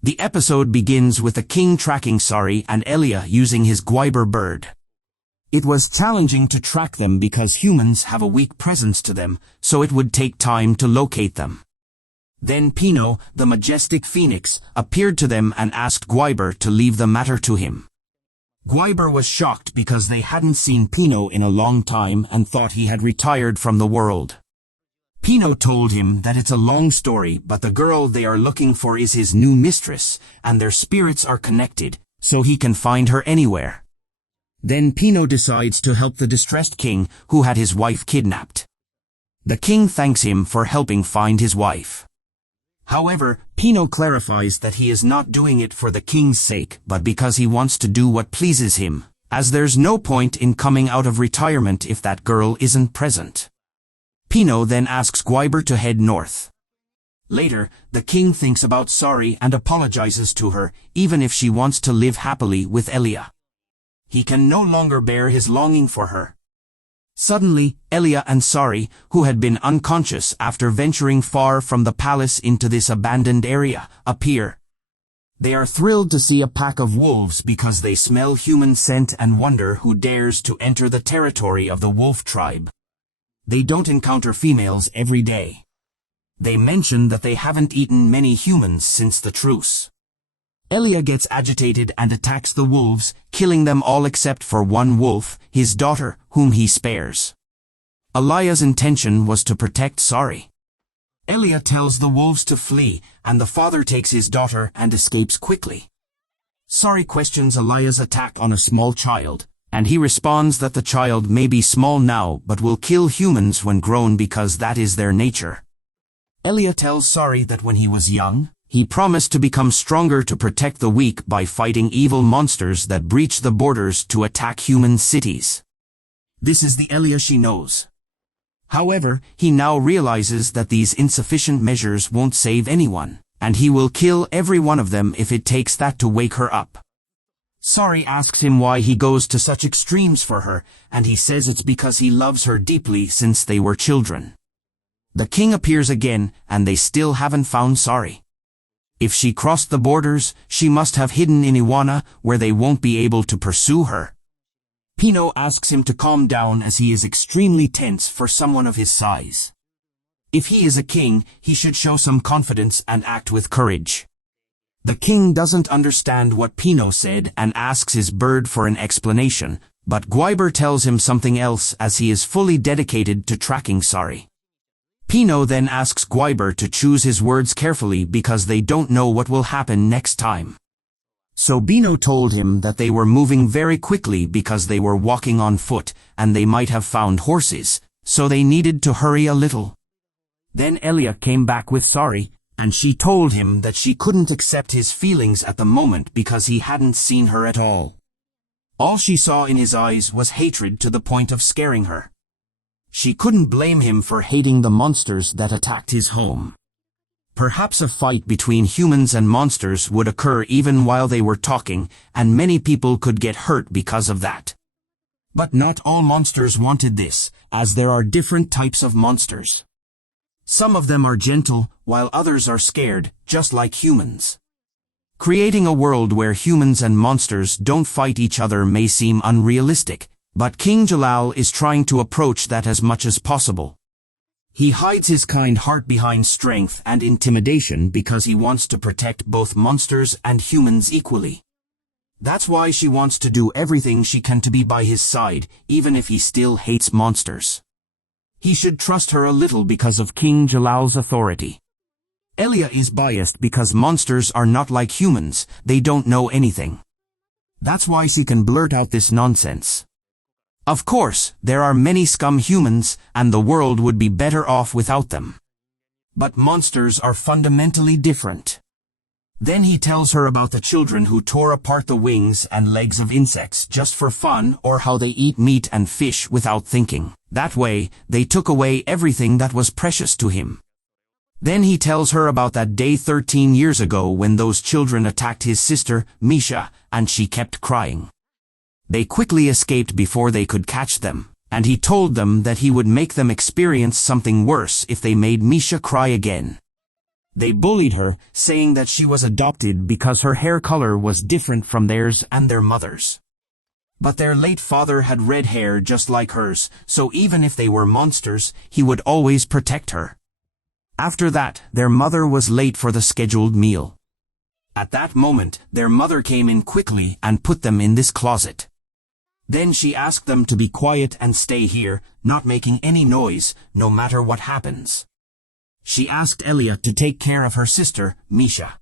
The episode begins with the king tracking Sari and Elia using his Guiber bird. It was challenging to track them because humans have a weak presence to them, so it would take time to locate them. Then Pino, the majestic phoenix, appeared to them and asked Guiber to leave the matter to him. Guiber was shocked because they hadn't seen Pino in a long time and thought he had retired from the world. Pino told him that it's a long story, but the girl they are looking for is his new mistress, and their spirits are connected, so he can find her anywhere. Then Pino decides to help the distressed king who had his wife kidnapped. The king thanks him for helping find his wife. However, Pino clarifies that he is not doing it for the king's sake, but because he wants to do what pleases him, as there's no point in coming out of retirement if that girl isn't present. Pino then asks Guiber to head north. Later, the king thinks about Sari and apologizes to her, even if she wants to live happily with Elia. He can no longer bear his longing for her. Suddenly, Elia and Sari, who had been unconscious after venturing far from the palace into this abandoned area, appear. They are thrilled to see a pack of wolves because they smell human scent and wonder who dares to enter the territory of the wolf tribe. They don't encounter females every day. They mention that they haven't eaten many humans since the truce. Elia gets agitated and attacks the wolves, killing them all except for one wolf, his daughter, whom he spares. Elia's intention was to protect Sari. Elia tells the wolves to flee, and the father takes his daughter and escapes quickly. Sari questions Elia's attack on a small child, and he responds that the child may be small now but will kill humans when grown because that is their nature. Elia tells Sari that when he was young, he promised to become stronger to protect the weak by fighting evil monsters that breach the borders to attack human cities. This is the Elia she knows. However, he now realizes that these insufficient measures won't save anyone, and he will kill every one of them if it takes that to wake her up. Sari asks him why he goes to such extremes for her, and he says it's because he loves her deeply since they were children. The king appears again, and they still haven't found Sari. If she crossed the borders, she must have hidden in Iwana, where they won't be able to pursue her. Pino asks him to calm down as he is extremely tense for someone of his size. If he is a king, he should show some confidence and act with courage. The king doesn't understand what Pino said and asks his bird for an explanation, but Guiber tells him something else as he is fully dedicated to tracking Sari. Pino then asks Guiber to choose his words carefully because they don't know what will happen next time. So Pino told him that they were moving very quickly because they were walking on foot and they might have found horses, so they needed to hurry a little. Then Elia came back with Sari, and she told him that she couldn't accept his feelings at the moment because he hadn't seen her at all. All she saw in his eyes was hatred to the point of scaring her. She couldn't blame him for hating the monsters that attacked his home. Perhaps a fight between humans and monsters would occur even while they were talking, and many people could get hurt because of that. But not all monsters wanted this, as there are different types of monsters. Some of them are gentle, while others are scared, just like humans. Creating a world where humans and monsters don't fight each other may seem unrealistic, but King Jalal is trying to approach that as much as possible. He hides his kind heart behind strength and intimidation because he wants to protect both monsters and humans equally. That's why she wants to do everything she can to be by his side, even if he still hates monsters. He should trust her a little because of King Jalal's authority. Elia is biased because monsters are not like humans, they don't know anything. That's why she can blurt out this nonsense. Of course, there are many scum humans, and the world would be better off without them. But monsters are fundamentally different. Then he tells her about the children who tore apart the wings and legs of insects just for fun, or how they eat meat and fish without thinking. That way, they took away everything that was precious to him. Then he tells her about that day 13 years ago when those children attacked his sister, Misha, and she kept crying. They quickly escaped before they could catch them, and he told them that he would make them experience something worse if they made Misha cry again. They bullied her, saying that she was adopted because her hair color was different from theirs and their mother's. But their late father had red hair just like hers, so even if they were monsters, he would always protect her. After that, their mother was late for the scheduled meal. At that moment, their mother came in quickly and put them in this closet. Then she asked them to be quiet and stay here, not making any noise, no matter what happens. She asked Elia to take care of her sister, Misha.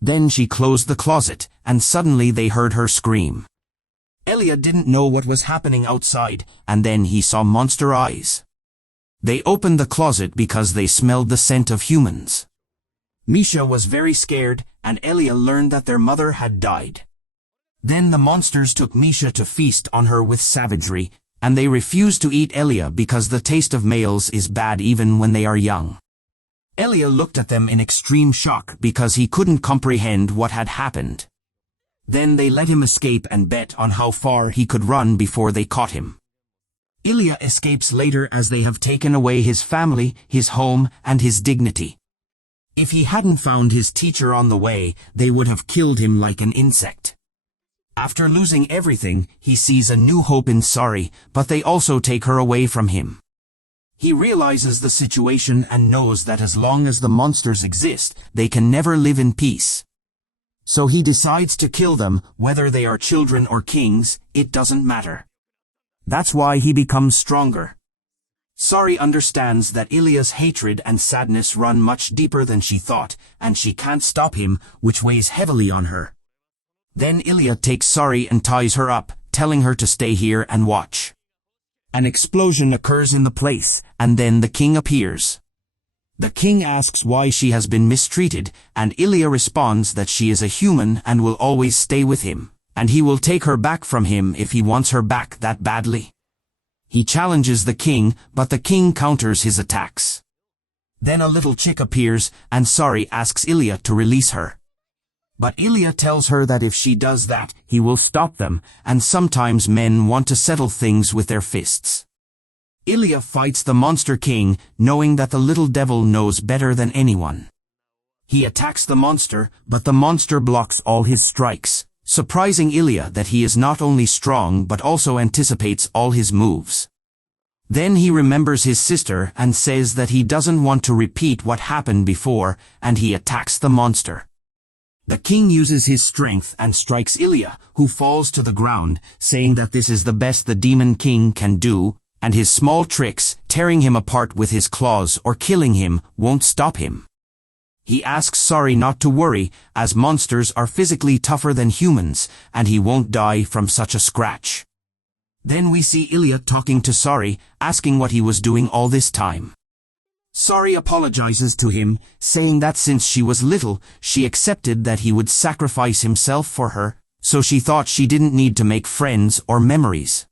Then she closed the closet, and suddenly they heard her scream. Elia didn't know what was happening outside, and then he saw monster eyes. They opened the closet because they smelled the scent of humans. Misha was very scared, and Elia learned that their mother had died. Then the monsters took Misha to feast on her with savagery, and they refused to eat Elia because the taste of males is bad even when they are young. Elia looked at them in extreme shock because he couldn't comprehend what had happened. Then they let him escape and bet on how far he could run before they caught him. Elia escapes later as they have taken away his family, his home, and his dignity. If he hadn't found his teacher on the way, they would have killed him like an insect. After losing everything, he sees a new hope in Sari, but they also take her away from him. He realizes the situation and knows that as long as the monsters exist, they can never live in peace. So he decides to kill them, whether they are children or kings, it doesn't matter. That's why he becomes stronger. Sari understands that Ilia's hatred and sadness run much deeper than she thought, and she can't stop him, which weighs heavily on her. Then Ilia takes Sari and ties her up, telling her to stay here and watch. An explosion occurs in the place, and then the king appears. The king asks why she has been mistreated, and Ilia responds that she is a human and will always stay with him, and he will take her back from him if he wants her back that badly. He challenges the king, but the king counters his attacks. Then a little chick appears, and Sari asks Ilia to release her. But Ilia tells her that if she does that, he will stop them, and sometimes men want to settle things with their fists. Ilia fights the monster king, knowing that the little devil knows better than anyone. He attacks the monster, but the monster blocks all his strikes, surprising Ilia that he is not only strong but also anticipates all his moves. Then he remembers his sister and says that he doesn't want to repeat what happened before, and he attacks the monster. The king uses his strength and strikes Ilia, who falls to the ground, saying that this is the best the demon king can do, and his small tricks, tearing him apart with his claws or killing him, won't stop him. He asks Sari not to worry, as monsters are physically tougher than humans, and he won't die from such a scratch. Then we see Ilia talking to Sari, asking what he was doing all this time. Sari apologizes to him, saying that since she was little, she accepted that he would sacrifice himself for her, so she thought she didn't need to make friends or memories.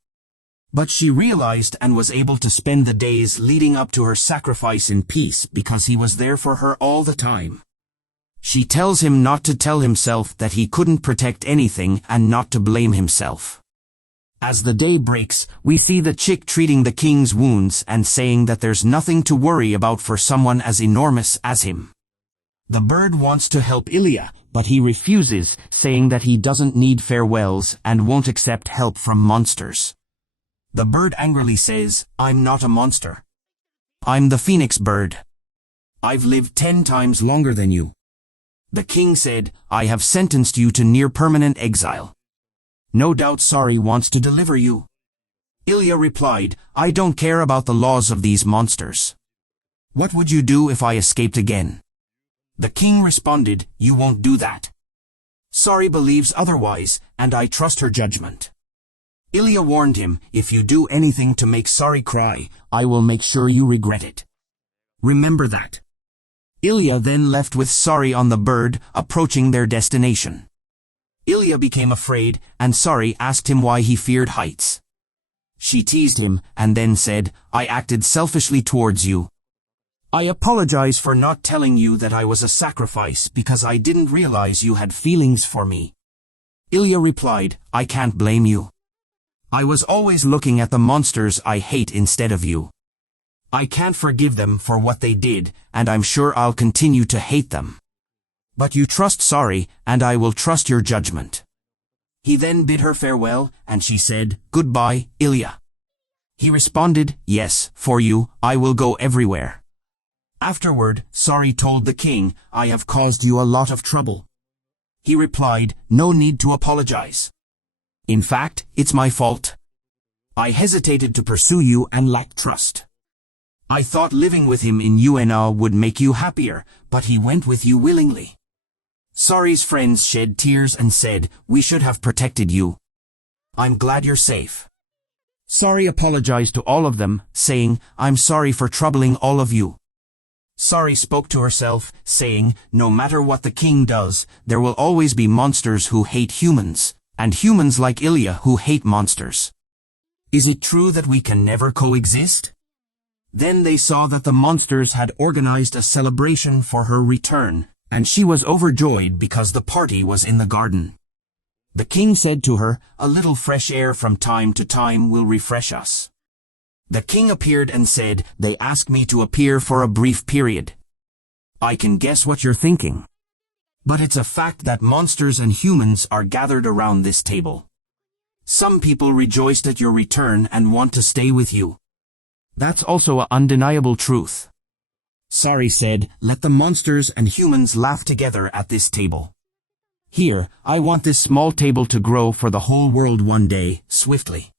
But she realized and was able to spend the days leading up to her sacrifice in peace because he was there for her all the time. She tells him not to tell himself that he couldn't protect anything and not to blame himself. As the day breaks, we see the chick treating the king's wounds and saying that there's nothing to worry about for someone as enormous as him. The bird wants to help Ilia, but he refuses, saying that he doesn't need farewells and won't accept help from monsters. The bird angrily says, "I'm not a monster. I'm the phoenix bird. I've lived 10 times longer than you." The king said, "I have sentenced you to near-permanent exile. No doubt Sari wants to deliver you." Ilia replied, "I don't care about the laws of these monsters. What would you do if I escaped again?" The king responded, "You won't do that. Sari believes otherwise, and I trust her judgment." Ilia warned him, "If you do anything to make Sari cry, I will make sure you regret it. Remember that." Ilia then left with Sari on the bird, approaching their destination. Ilia became afraid, and Sari asked him why he feared heights. She teased him, and then said, "I acted selfishly towards you. I apologize for not telling you that I was a sacrifice because I didn't realize you had feelings for me." Ilia replied, "I can't blame you. I was always looking at the monsters I hate instead of you." I can't forgive them for what they did, and I'm sure I'll continue to hate them. But you trust Sorry, and I will trust your judgment. He then bid her farewell, and she said, Goodbye, Ilya. He responded, Yes, for you, I will go everywhere. Afterward, Sorry told the king, I have caused you a lot of trouble. He replied, No need to apologize. In fact, it's my fault. I hesitated to pursue you and lacked trust. I thought living with him in UNA would make you happier, but he went with you willingly. Sorry's friends shed tears and said, We should have protected you. I'm glad you're safe. Sorry apologized to all of them, saying, I'm sorry for troubling all of you. Sorry spoke to herself, saying, No matter what the king does, there will always be monsters who hate humans, and humans like Ilya who hate monsters. Is it true that we can never coexist? Then they saw that the monsters had organized a celebration for her return, and she was overjoyed because the party was in the garden. The king said to her, A little fresh air from time to time will refresh us. The king appeared and said, They asked me to appear for a brief period. I can guess what you're thinking. But it's a fact that monsters and humans are gathered around this table. Some people rejoiced at your return and want to stay with you. That's also an undeniable truth. Sorry said, Let the monsters and humans laugh together at this table. Here, I want this small table to grow for the whole world one day, swiftly.